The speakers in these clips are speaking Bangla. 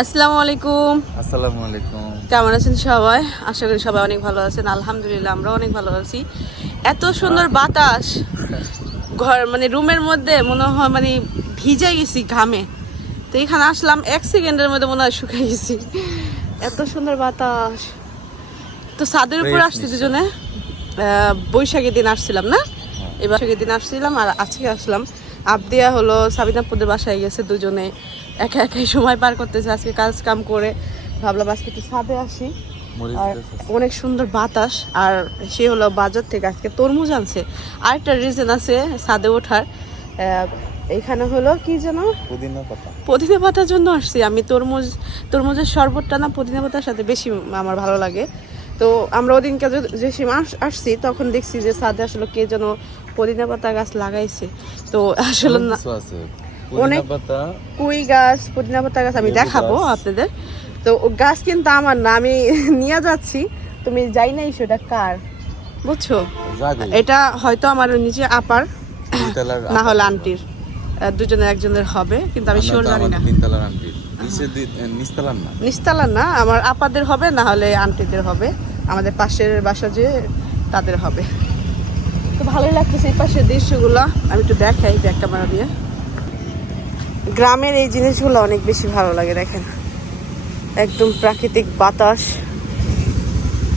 আসসালামু আলাইকুম। আসসালামু আলাইকুম। কেমন আছেন সবাই? আশা করি সবাই অনেক ভালো আছেন। আলহামদুলিল্লাহ আমরা অনেক ভালো আছি। এত সুন্দর বাতাস। ঘর মানে রুমের মধ্যে মনে হয় মানে ভিজে গেছি ঘামে। তো এখানে আসলাম এক সেকেন্ডের মধ্যে মনে হয় শুকিয়ে গেছি। এত সুন্দর বাতাস। তো ছাদের উপর আসছি দুজনে। আহ, বৈশাখের দিন আসছিলাম না? এবার বৈশাখের দিন আসছিলাম আর আজকে আসলাম। আবদিয়া হলো সাবিনাপুদের বাসায় গেছে দুজনে। একা একাই সময় পার করতেছে আজকে কাজ কাম করে। ভাবলাম আজকে একটু ছাদে আসি। আর অনেক সুন্দর বাতাস আর সে হলো বাজার থেকে আজকে তরমুজ আনছে। আরেকটা রিজন আছে ছাদে ওঠার। এখানে হলো কি যেন? পুদিনা পাতা। পুদিনা পাতার জন্য আসছি আমি। তরমুজ তরমুজের শরবতটা না পুদিনা পাতার সাথে বেশি আমার ভালো লাগে। তো আমরা ওদিনকে যে- আস- আসছি তখন দেখছি যে ছাদে আসলে কে যেন পুদিনা পাতা গাছ লাগাইছে। তো আসলে না অনেক- কুই গাছ পুদিনা পাতা গাছ আমি দেখাবো আপনাদের। তো গাছ কিন্তু আমার না আমি নিয়ে যাচ্ছি। তুমি যাই নাই সেটা কার? বুঝছ? এটা হয়তো আমার নিচে আপার না হলে আন্টির। দুজনের একজনের হবে কিন্তু আমি শিওর জানি না। তিনতলার নিচে না। নিস্তালার না আমার আপাদের হবে না হলে আন্টিদের হবে। আমাদের পাশের বাসা যে তাদের হবে। তো ভালোই লাগতেছে এই পাশের দৃশ্যগুলো। আমি একটু দেখাই ব্যাক ক্যামেরা দিয়ে। গ্রামের এই জিনিসগুলো অনেক বেশি ভালো লাগে দেখেন। একদম প্রাকৃতিক বাতাস।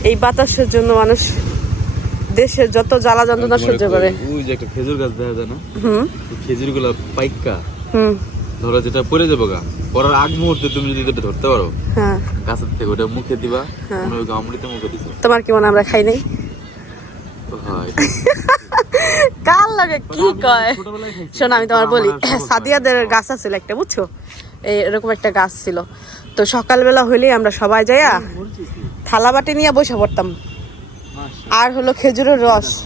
এই বাতাসের জন্য মানুষ দেশের যত জ্বালা যন্ত্রণা সহ্য করে। ওই যে একটা খেজুর গাছ দেখা যায় না? হুম। খেজুরগুলা পাইকা হুম। ধরো যেটা পড়ে যাব গা। পড়ার আগ মুহূর্তে তুমি যদি এটা ধরতে পারো হ্যাঁ। গাছের থেকে ওটা মুখে দিবা হ্যাঁ। ওই অমৃত মুখে দিছো। তোমার কি মনে আমরা খাই নাই? হয়। কার লাগে কি কয়? শোনো আমি তোমার বলি সাদিয়াদের গাছ আছিল একটা বুঝছ? এরকম একটা গাছ ছিল। তো সকালবেলা হইলেই আমরা সবাই যাইয়া থালা বাটি নিয়ে বসে পড়তাম। আর হলো খেজুরের রস।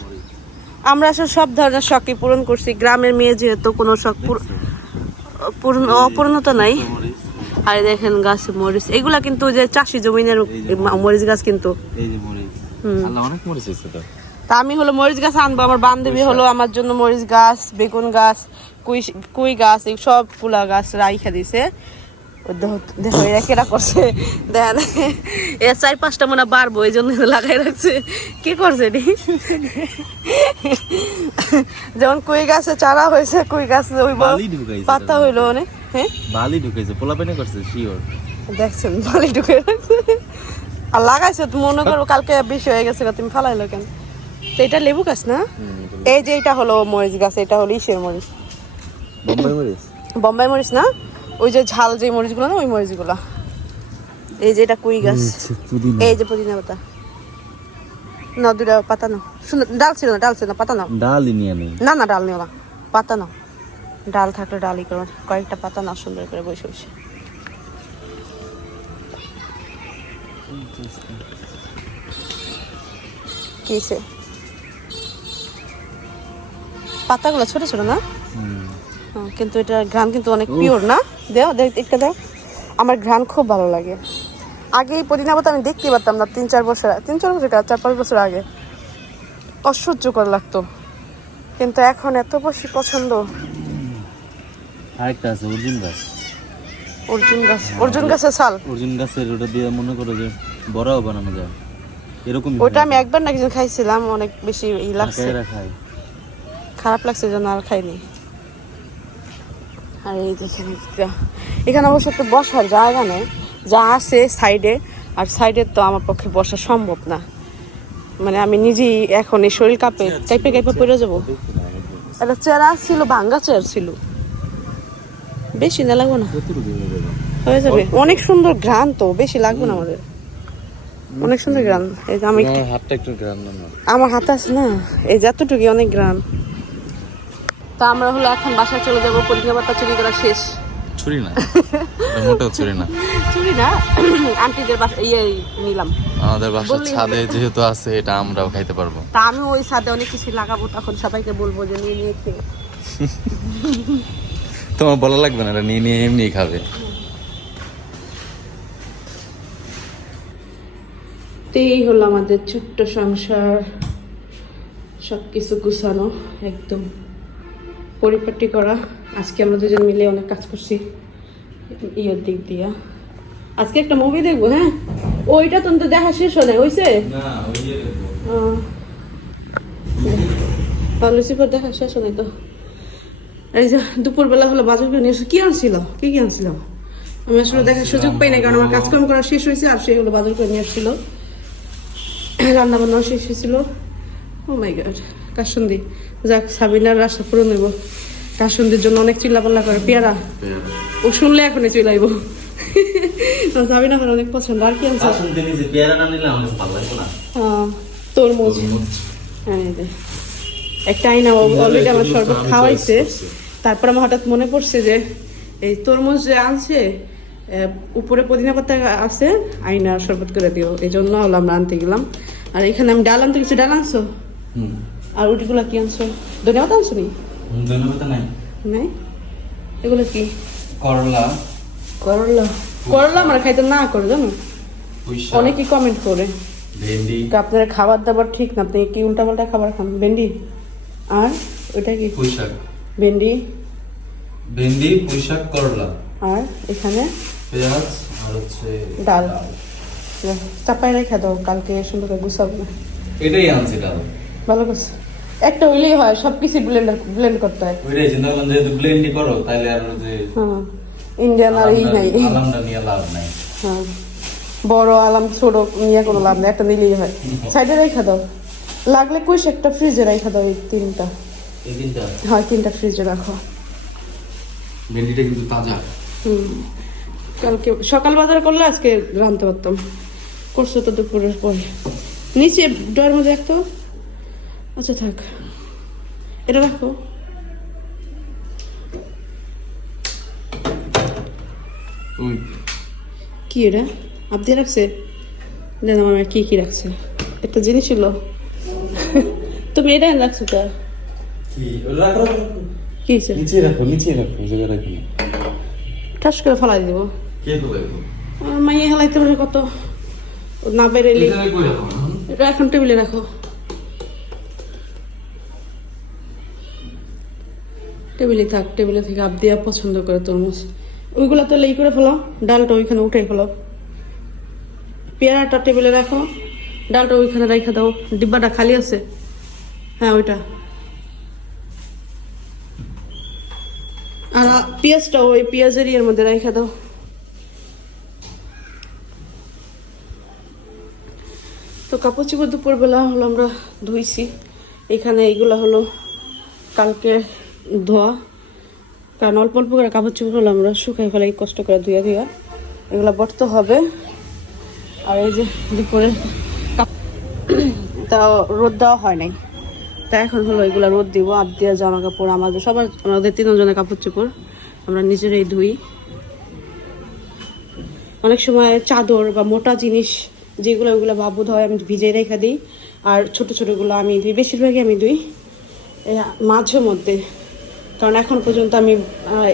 আমরা আসলে সব ধরনের শখই পূরণ করছি। গ্রামের মেয়ে যেহেতু কোনো শখ পূর- পূর্ণ অপূর্ণতা নাই। আর দেখেন গাছ মরিচ। এগুলা কিন্তু যে চাষি জমিনের মরিচ। গাছ কিন্তু। হুম। অনেক মরিচ তো আমি হলো মরিচ গাছ আনব আমার বান্ধবী হলো আমার জন্য মরিচ গাছ বেগুন গাছ কুই কুই গাছ এই সব কুলা গাছ রাইখা দিছে। দেখো এরা কেরা করছে? দেখেন এ চার পাঁচটা মনে বাড়বো এই জন্য লাগাই রাখছে। কি করছে নি যেমন কুই গাছে চারা হয়েছে কুই গাছ ওই পাতা হইল অনেক হ্যাঁ? বালি ঢুকেছে পোলা পানি করছে শিওর দেখছেন বালি ঢুকে রাখছে। আর লাগাইছে তুমি মনে করো কালকে বেশি হয়ে গেছে তুমি ফালাইলো কেন? তো এটা লেবু গাছ না? এই যে এটা হলো মরিচ গাছ এটা হলো ইসের মরিচ। বোম্বাই মরিচ? বোম্বাই মরিচ না? ওই যে ঝাল যে মরিচগুলো না ওই মরিচগুলো। এই যে এটা কুই গাছ। এই যে পুদিনা। পাতা। না দুটা পাতা নাও। সুন্দর ডাল ছিল না ডাল ছিল না পাতা নাও। ডালই নিয়ে নেই না না ডাল নিও না পাতা নাও। ডাল থাকলে ডালই করো। কয়েকটা পাতা নাও সুন্দর করে বসে বসে। কিসে পাতাগুলো ছোট ছোট না? কিন্তু এটা ঘ্রাণ কিন্তু অনেক পিওর না? দেও দেখ একটা দাও। আমার ঘ্রাণ খুব ভালো লাগে। আগে এই পুদিনা পাতা আমি দেখতে পারতাম না তিন চার বছর তিন চার বছর চার পাঁচ বছর আগে। অসহ্য করে লাগতো। কিন্তু এখন এত বেশি পছন্দ। আরেকটা আছে অর্জুন গাছ। অর্জুন গাছ অর্জুন গাছের ছাল অর্জুন গাছের ওটা দিয়ে মনে করো যে বড়াও বানানো যায়। এরকম ওটা আমি একবার না কিছু খাইছিলাম অনেক বেশি ই লাগছে। খায় খারাপ লাগছে জন্য আর খাইনি। আর এই দেখেন এখানে অবশ্য একটু বসার জায়গা নেই। যা আছে সাইডে আর সাইডে তো আমার পক্ষে বসা সম্ভব না। মানে আমি নিজেই এখন এই শরীর কাঁপে কাইপে কাইপে পড়ে যাব। একটা চেয়ার ছিল ভাঙ্গা চেয়ার ছিল। বেশি না লাগবে না। হয়ে যাবে? অনেক সুন্দর ঘ্রাণ তো বেশি লাগবে না আমাদের। অনেক সুন্দর ঘ্রাণ। এই যে আমি হাতটা একটু আমার হাতে আছে না এই যতটুকু অনেক গ্রাম তা আমরা হলো এখন বাসায় চলে যাব পরিণা পাতা চুরি করা শেষ। ছুরি না? মোটেও ছুরি না? চুরি না আন্টিদের বাসা ইয়ে নিলাম। আমাদের বাসার ছাদে যেহেতু আছে এটা আমরাও খাইতে পারব। তা আমি ওই ছাদে অনেক কিছু লাগাবো তখন সবাইকে বলব যে নিয়ে নিয়ে খেয়ে। তোমার বলা লাগবে না এটা নিয়ে নিয়ে এমনি খাবে। তো এই হলো আমাদের ছোট্ট সংসার সব কিছু গুছানো একদম। পরিপাটি করা। আজকে আমরা দুজন মিলে অনেক কাজ করছি ইয়ের দিক দিয়া। আজকে একটা মুভি দেখব হ্যাঁ? ওইটা তো দেখা শেষ হয় হয়েছে লুসিফার দেখা শেষ হয় তো? এই যে দুপুরবেলা হলো বাজার করে নিয়ে এসে কি আনছিল? কি কি আনছিল? আমি আসলে দেখার সুযোগ পাই না কারণ আমার কাজকর্ম করা শেষ হয়েছে আর সেগুলো বাজার করে নিয়ে আসছিল। রান্না বান্নাও শেষ হয়েছিল। ও মাই গড কাসন্দি যাক সাবিনার রাস্তা পূরণ হইব। কাসন্দির জন্য অনেক চিল্লাপাল্লা করে পেয়ারা। ও শুনলে এখনই চিল্লাইব। সাবিনা আমার অনেক পছন্দ। আর কি আনছে আসুন তিনি যে পেয়ারা না নিলে আমার ভালো লাগবে না। আহ, তরমুজ। হ্যাঁ। একটা আইনা অলরেডি আমার শরবত খাওয়াইছে। তারপর আমার হঠাৎ মনে পড়ছে যে এই তরমুজ যে আনছে উপরে পুদিনা পাতা আছে আইনা শরবত করে দিও। এই জন্য হলো আমরা আনতে গেলাম। আর এখানে আমি ডাল আনতে কিছু ডাল আনছো? হুম। আর রুটিগুলো কি আনছো? ধনিয়া পাতা আনছো নি ধন্যবাদ নাই। নাই? এগুলো কি? করলা। করলা। করলা আমার খাইতে না করে জানো? অনেকে কমেন্ট করে। ভেন্ডি। তো আপনার খাবার দাবার ঠিক না? আপনি কি উল্টাপাল্টা খাবার খান? ভেন্ডি? আর ওইটা কি? পুঁইশাক। ভেন্ডি? ভেন্ডি পুঁইশাক করলা। আর এখানে? পেঁয়াজ আর হচ্ছে ডাল। চাপাই রেখে দাও কালকে সুন্দর করে গুছাবো না। এটাই আনছি ডাল। ভালো করছে? একটা হইলেই হয় সব কিছু ব্লেন্ডার ব্লেন্ড করতে হয়। ওইটাই চিন্তা করলাম যেহেতু ব্লেন্ডি করো তাহলে আর ওই যে হ্যাঁ ইন্ডিয়ান আর ই নাই। আলামটা- নিয়ে লাভ নাই। হ্যাঁ বড় আলাম ছোট নিয়ে কোনো লাভ নেই একটা নিলেই হয়। সাইডে রেখে দাও। লাগলে কুইস একটা ফ্রিজে রেখে দাও এই তিনটা। এই তিনটা? হয় তিনটা ফ্রিজে রাখো। ভেন্ডিটা কিন্তু তাজা। হুম। কালকে সকাল বাজার করলে আজকে রাঁধতে পারতাম। করছ তো দুপুরের পরে। নিচে ডয়ের মধ্যে রাখতো আচ্ছা থাক। এটা রাখো। কি এটা? আপনি রাখছে? জানো আমার কি কি রাখছে? একটা জিনিস ছিল তুমি এটা রাখছো তা কি? রাখো নিচে রাখো নিচে রাখো এই রাখো ঠাস করে ফেলাই দিব। কে তো রাখো আমার মাইয়া হেলাইতে পারে কত। না বেরেলি এটা এখন টেবিলে রাখো। টেবিলে থাক, টেবিলে থেকে আপ দিয়া পছন্দ করে তরমুজ। ওইগুলো তো লেই করে ফেলো ডালটা ওইখানে উঠে ফেলো পেয়ারাটা টেবিলে রাখো, ডালটা ওইখানে রেখে দাও। ডিব্বাটা খালি আছে। হ্যাঁ ওইটা। আর পেঁয়াজটা ওই পেঁয়াজের ইয়ের মধ্যে রেখে দাও। তো কাপড় চোপড় দুপুরবেলা হলো আমরা ধুইছি। এখানে এইগুলা হলো কালকে ধোয়া। কারণ অল্প অল্প করে কাপড় চোপড় হলো আমরা শুকাই ফেলাই কষ্ট করে ধুয়া ধুয়া এগুলা বটতে হবে। আর এই যে দুপুরে তা রোদ দেওয়া হয় নাই। তা এখন হলো এগুলা রোদ দিব আপ দিয়া জামা কাপড় আমাদের সবার আমাদের তিনজনের কাপড় চোপড়, আমরা নিজেরাই ধুই। অনেক সময় চাদর বা মোটা জিনিস যেগুলো ওগুলো বাবুদ হয় আমি ভিজে রেখে দিই, আর ছোট ছোটগুলো আমি ধুই। বেশিরভাগই আমি ধুই। মাঝে মধ্যে কারণ এখন পর্যন্ত আমি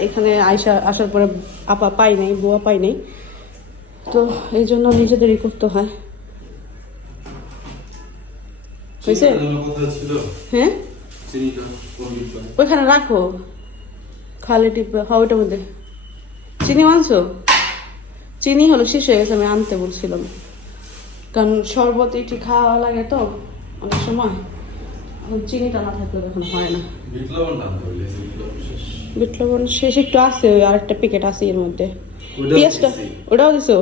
এখানে আইসা আসার পরে আপা পাই নাই বুয়া পাই নাই। তো এই জন্য নিজেদেরই করতে হয়। হয়েছে? হ্যাঁ? ওইখানে রাখো। খালি টিপে হ্যাঁ ওইটার মধ্যে। চিনি মানছো? চিনি হলো শেষ হয়ে গেছে আমি আনতে বলছিলাম। কারণ শরবত এটি খাওয়া লাগে তো অনেক সময়। চিনিটা না থাকলে তখন হয় না। বিট লবণ শেষ। একটু আছে ওই আরেকটা প্যাকেট আছে এর মধ্যে। পেঁয়াজটা ওটাও দিছো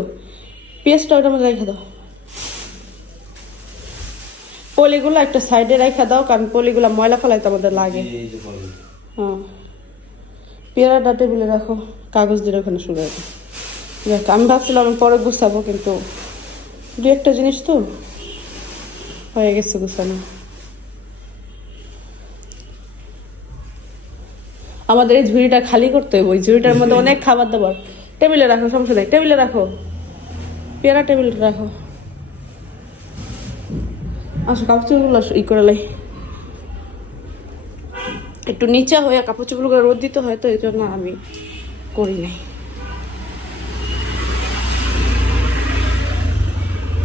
পেঁয়াজটা ওটার মধ্যে রেখে দাও। পলিগুলো একটা সাইডে রেখে দাও কারণ পলিগুলো ময়লা ফেলাইতে আমাদের লাগে। হ্যাঁ। পেয়ারাটা টেবিলে রাখো কাগজ দিয়ে ওখানে শুরু হবে দেখ আমি ভাবছিলাম আমি পরে গুছাবো কিন্তু দু একটা জিনিস তো হয়ে গেছে গুছানো। আমাদের এই ঝুড়িটা খালি করতে হবে ওই ঝুড়িটার মধ্যে অনেক খাবার দাবার টেবিলে রাখো সমস্যা নেই টেবিলে রাখো। পেয়ারা টেবিলে রাখো। আসো কাপড়গুলো ই করে লাই। একটু নিচা হয়ে কাপড় চোপড় করে রোদ দিতে হয় তো এই জন্য আমি করি নাই।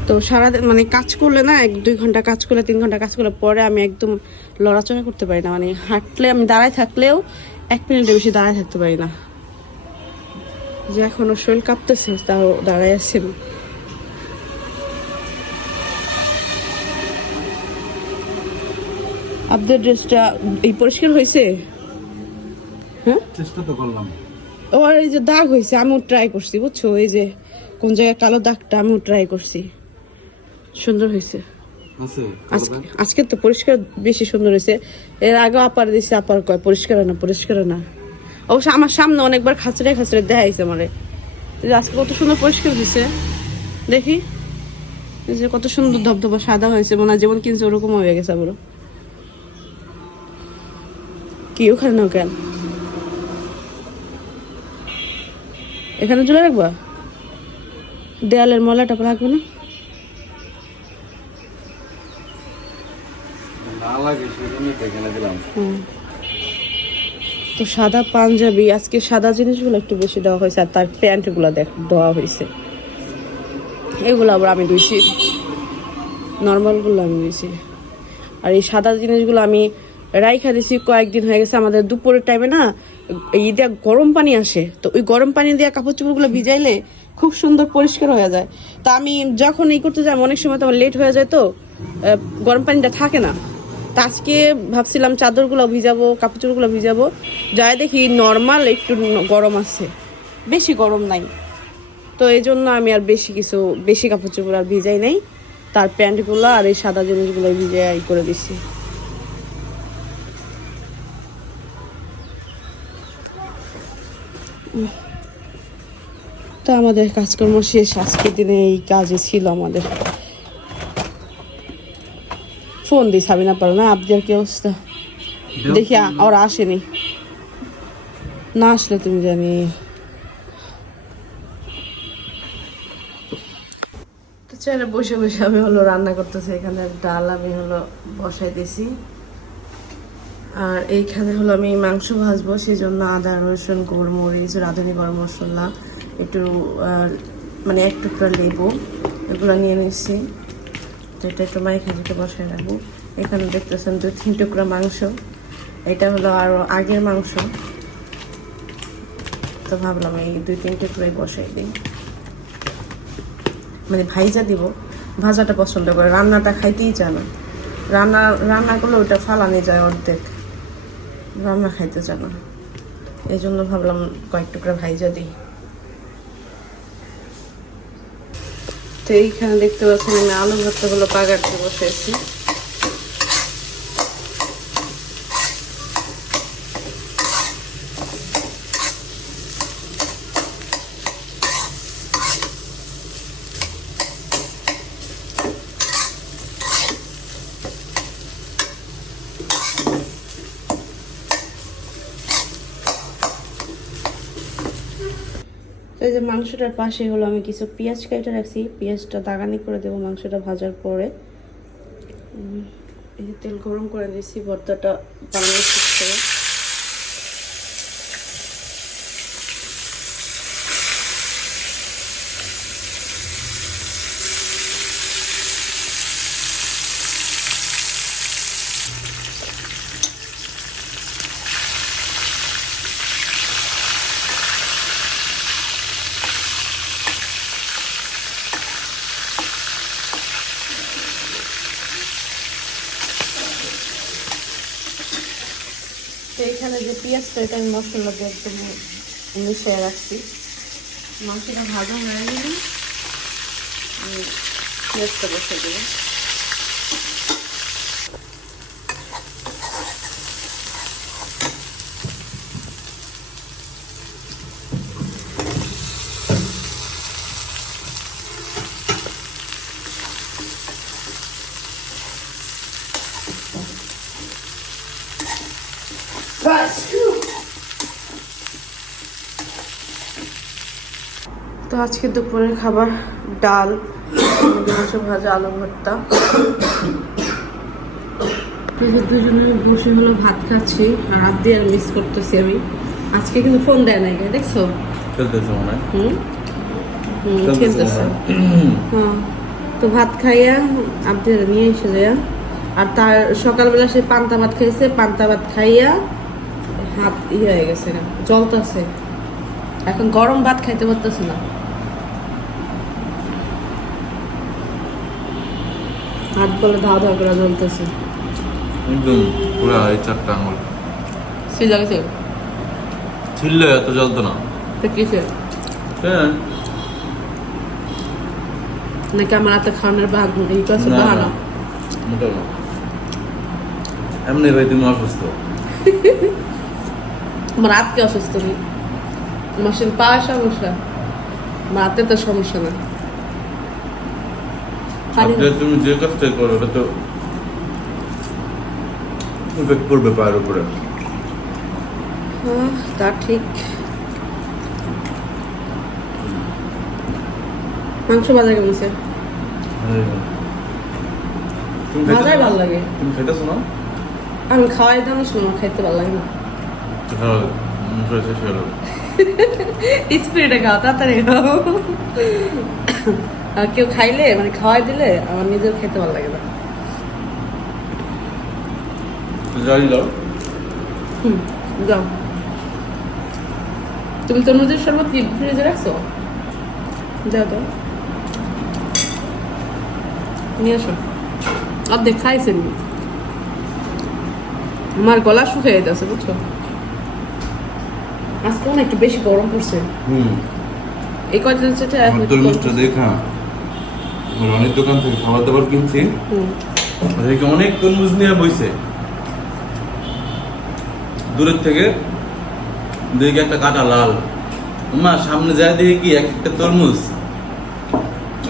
তো সারাদিন মানে কাজ করলে না এক দুই ঘণ্টা কাজ করলে তিন ঘণ্টা কাজ করলে পরে আমি একদম লড়াচড়া করতে পারি না। মানে হাঁটলে আমি দাঁড়ায় থাকলেও এক মিনিটের বেশি দাঁড়ায় থাকতে পারি না। যে এখনও শরীর কাঁপতেছে তাও দাঁড়ায় আছেন আপনার ড্রেসটা এই পরিষ্কার হয়েছে? হ্যাঁ? চেষ্টা তো করলাম। ও আর এই যে দাগ হয়েছে আমিও ট্রাই করছি বুঝছ? এই যে কোন জায়গায় কালো দাগটা আমিও ট্রাই করছি। সুন্দর হয়েছে। আজকে তো পরিষ্কার বেশি সুন্দর হয়েছে। এর আগে আপার দিছে আপার কয় পরিষ্কার না পরিষ্কার না। অবশ্য আমার সামনে অনেকবার খাচড়ে খাচড়ে দেখাইছে আমারে। আজকে কত সুন্দর পরিষ্কার হয়েছে। দেখি। এই যে কত সুন্দর ধবধবা সাদা হয়েছে মনে হয় যেমন কিনছে ওরকম হয়ে গেছে আবারও। কি ওখানে নাও কেন? এখানে চলে রাখবা? দেয়ালের ময়লাটা রাখবে না না লাগে সেজন্যই তো সাদা পাঞ্জাবি, আজকে সাদা জিনিসগুলো একটু বেশি দেওয়া হয়েছে, আর তার প্যান্টগুলো দেখ, দেওয়া হয়েছে। এগুলো আবার আমি ধুইছি। নর্মালগুলো আমি ধুইছি। আর এই সাদা জিনিসগুলো আমি রাইখা দিছি, কয়েকদিন হয়ে গেছে আমাদের দুপুরের টাইমে না, এই গরম পানি আসে, তো ওই গরম পানি দিয়ে কাপড় চোপড়গুলো ভিজাইলে খুব সুন্দর পরিষ্কার হয়ে যায়। তা আমি যখন এই করতে যাই, অনেক সময় তো আমার লেট হয়ে যায় তো গরম পানিটা থাকে না। আজকে ভাবছিলাম চাদরগুলো ভিজাবো কাপড় চোপড়গুলো ভিজাবো। যাই দেখি নর্মাল একটু গরম আছে। বেশি গরম নাই। তো এই জন্য আমি আর বেশি কিছু, বেশি কাপড় চোপড় আর ভিজাই নাই। তার প্যান্টগুলো আর এই সাদা জিনিসগুলো ভিজে ই করে দিছি। তো আমাদের কাজকর্ম শেষ। আজকের দিনে এই কাজে ছিল আমাদের। ফোন দিই সাবিনা পারো না আবদিয়ার কি অবস্থা? দেখি ওরা আসেনি। না আসলে তুমি জানি। তো বসে বসে আমি হলো রান্না করতেছি এখানে ডাল আমি হলো বসাই দিছি। আর এইখানে হলো আমি মাংস ভাজবো সেই জন্য আদা রসুন গোলমরিচ রাঁধুনি গরম মশলা একটু আহ, মানে এক টুকরা লেবু এগুলো নিয়ে নিচ্ছি। তো এটা একটু মাইখা দিতে বসায় রাখব। এখানে দেখতেছেন দু তিন টুকরা মাংস। এটা হলো আরও আগের মাংস। তো ভাবলাম এই দুই তিন টুকরাই বসাই দিই। মানে ভাইজা দিব। ভাজাটা পছন্দ করে। রান্নাটা খাইতেই চায় না রান্না রান্না করলে ওটা ফালানি যায় অর্ধেক। রান্না খাইতে চায় না এই জন্য ভাবলাম কয়েক টুকরা ভাইজা দিই। তো এইখানে দেখতে পাচ্ছেন আমি আলু ভর্তাগুলো পাকাতে বসেছি মাংসটার পাশে হলো আমি কিছু পেঁয়াজ কেটে রাখছি। পেঁয়াজটা দাগানি করে দেবো মাংসটা ভাজার পরে। তেল গরম করে দিয়েছি, ভর্তাটা বানানো ঠিক করে তো এখানে এটা আমি মশলা দিয়ে একদম মিশিয়ে রাখছি। মাংসটা ভাজা হয়ে গেলে আমি পেঁয়াজটা বসে দেবো তো আজকে দুপুরের খাবার ডাল মাংস ভাজা আলু ভর্তা। দুজনে বসে হলো ভাত খাচ্ছি আর রাত দিয়ে আর মিস করতেছি আমি। আজকে কিন্তু ফোন দেয় নাই দেখছ? খেলতেছে মনে খেলতেছে। হ্যাঁ। তো ভাত খাইয়া আব্দের নিয়ে এসে যায়। আর তার সকালবেলা সে পান্তা ভাত খাইছে পান্তা ভাত খাইয়া হাত ইয়ে হয়ে গেছে জলতাছে এখন গরম ভাত খাইতে পারতেছে না। হাত বলে ধাও ধাও করে জ্বলতেছে। একদম পুরা এই চারটা আঙুল। এত জ্বলতো না। তো কিসে হ্যাঁ। নাকি আমার হাতে খাওয়ানোর বাহান এই কাছে না, বাহানা? না। না। এমনি ভাই তুমি অসুস্থ। আমার হাতকে অসুস্থ নেই আমার সে পা সমস্যা। আমার হাতে তো সমস্যা না। তুমি যে কাজটাই করো ওটা তো ইফেক্ট করবে পায়ের উপরে। তা ঠিক। মাংস ভাজা কেমন আছে? তুমি ভাজাই ভালো লাগে। তুমি খাইতেছো না? আমি খাওয়াই দাম শুনো খাইতে ভালো লাগে না। হ্যাঁ হলো স্পিডে খাও তাড়াতাড়ি খাও। কেউ খাইলে মানে খাওয়াই দিলে আমার নিজের খেতে ভালো লাগে না। হুম যাও। তুমি তরমুজের শরবত কি ফ্রিজে রাখছো? যাও তো। নিয়ে আসো। অর্ধেক খাইছেন। আমার গলা শুকিয়ে যাচ্ছে বুঝছ? আজকে না একটু বেশি গরম পড়ছে। হুম। এই কয়দিন সেটা তরমুজটা দেখা। অনেক দোকান থেকে খাবার দাবার কিনছি ওদেরকে অনেক তরমুজ নিয়ে বইছে। দূরের থেকে দেখি একটা কাটা লাল। মা সামনে যায় দেখি কি এক একটা তরমুজ।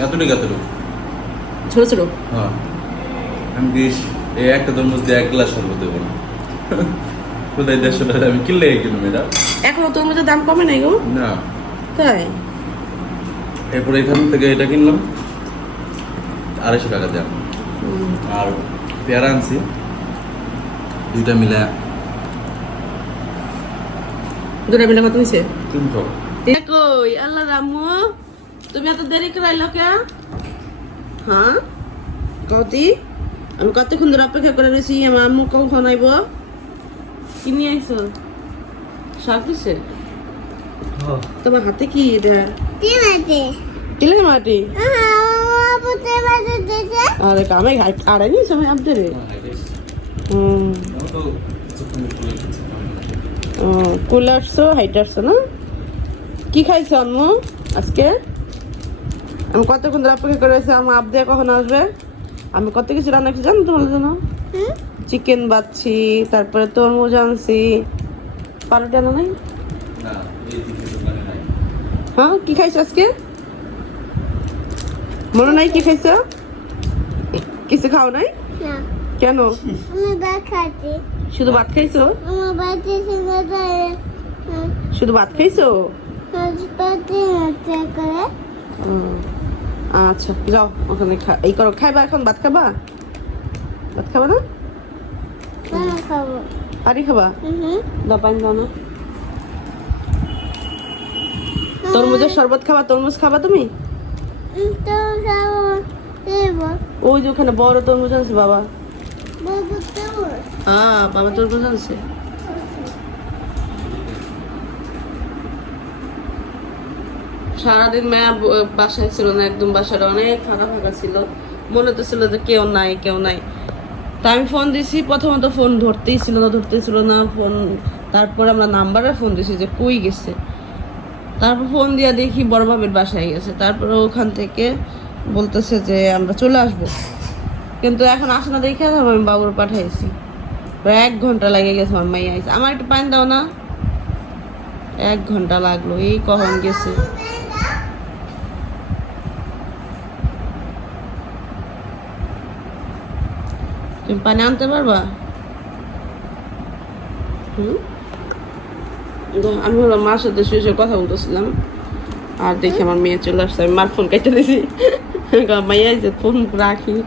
এতটুকু এতটুকু। ছোট ছোট? হ্যাঁ। আমি দিস এই একটা তরমুজ দিয়ে এক গ্লাস শরবত দেবো না। কোথায় দেড়শো টাকা? আমি কিনলে কিনলাম এটা এখনও তরমুজের দাম কমে নাই গো? না। তাই? এরপরে এখান থেকে এটা কিনলাম। আড়াইশো টাকা দেওয়া হুম। আর পেয়ারা আনছি দুইটা মিলে দুটা মিলে কত হয়েছে তিনশো। কই আল্লাহ রামু তুমি এত দেরি করে আইলো কে হ্যাঁ? কতি আমি কতক্ষণ ধরে অপেক্ষা করে রয়েছি আমার আম্মু কখন আইব? কি নিয়ে আইছো? শাক দিছে তোমার হাতে কি এটা আড়াই নি সময় আপদের হুম। কুল আসছো হাইট আসছো না? কি খাইছো আম্মু আজকে? আমি কতক্ষণ ধরে অপেক্ষা করে আছি আমার আপ দিয়ে কখন আসবে? আমি কত কিছু রান্না করছি জানো তোমার জন্য? চিকেন বাচ্ছি তারপরে তরমুজ আনছি। পারোটা আনো নাই। হ্যাঁ কি খাইছো আজকে? মনে নাই কি খাইছো কিছু খাও নাই কেন. শুধু ভাত খাইছো. শুধু ভাত খাইছো। আচ্ছা যাও ওখানে এই করো খাইবা এখন ভাত খাবা ভাত খাবা না? পানি খাবা. দাও পানি দাও না তরমুজের শরবত খাবা তরমুজ খাবা তুমি. ওই যে ওখানে বড় তরমুজ বাবা। হ্যাঁ বাবা তরমুজ সারাদিন মায়া বাসায় ছিল না, একদম বাসাটা অনেক ফাঁকা ফাঁকা ছিল। মনে তো ছিল যে কেউ নাই কেউ নাই। তা আমি ফোন দিছি প্রথমত ফোন ধরতেই ছিল না, ধরতেই ছিল না ফোন তারপরে আমরা নাম্বারে ফোন দিছি যে কই গেছে। তারপর ফোন দিয়া দেখি বড় বাবের বাসায় গেছে। তারপরে ওখান থেকে বলতেছে যে আমরা চলে আসব। কিন্তু এখন আসে না দেখে আমি বাবুর পাঠাইছি। প্রায় এক ঘণ্টা লাগে গেছে আমার মাইয়া আইসে আমার একটু পানি দাও না। এক ঘণ্টা লাগল, এই কখন গেছে? তুমি পানি আনতে পারবা? হুম? আমি হলো মার সাথে শুয়ে শুয়ে কথা বলতেছিলাম। আর দেখি আমার মেয়ে চলে আসছে, আমি মার ফোন কেটে দিছি। মাইয়া যে ফোন রাখি।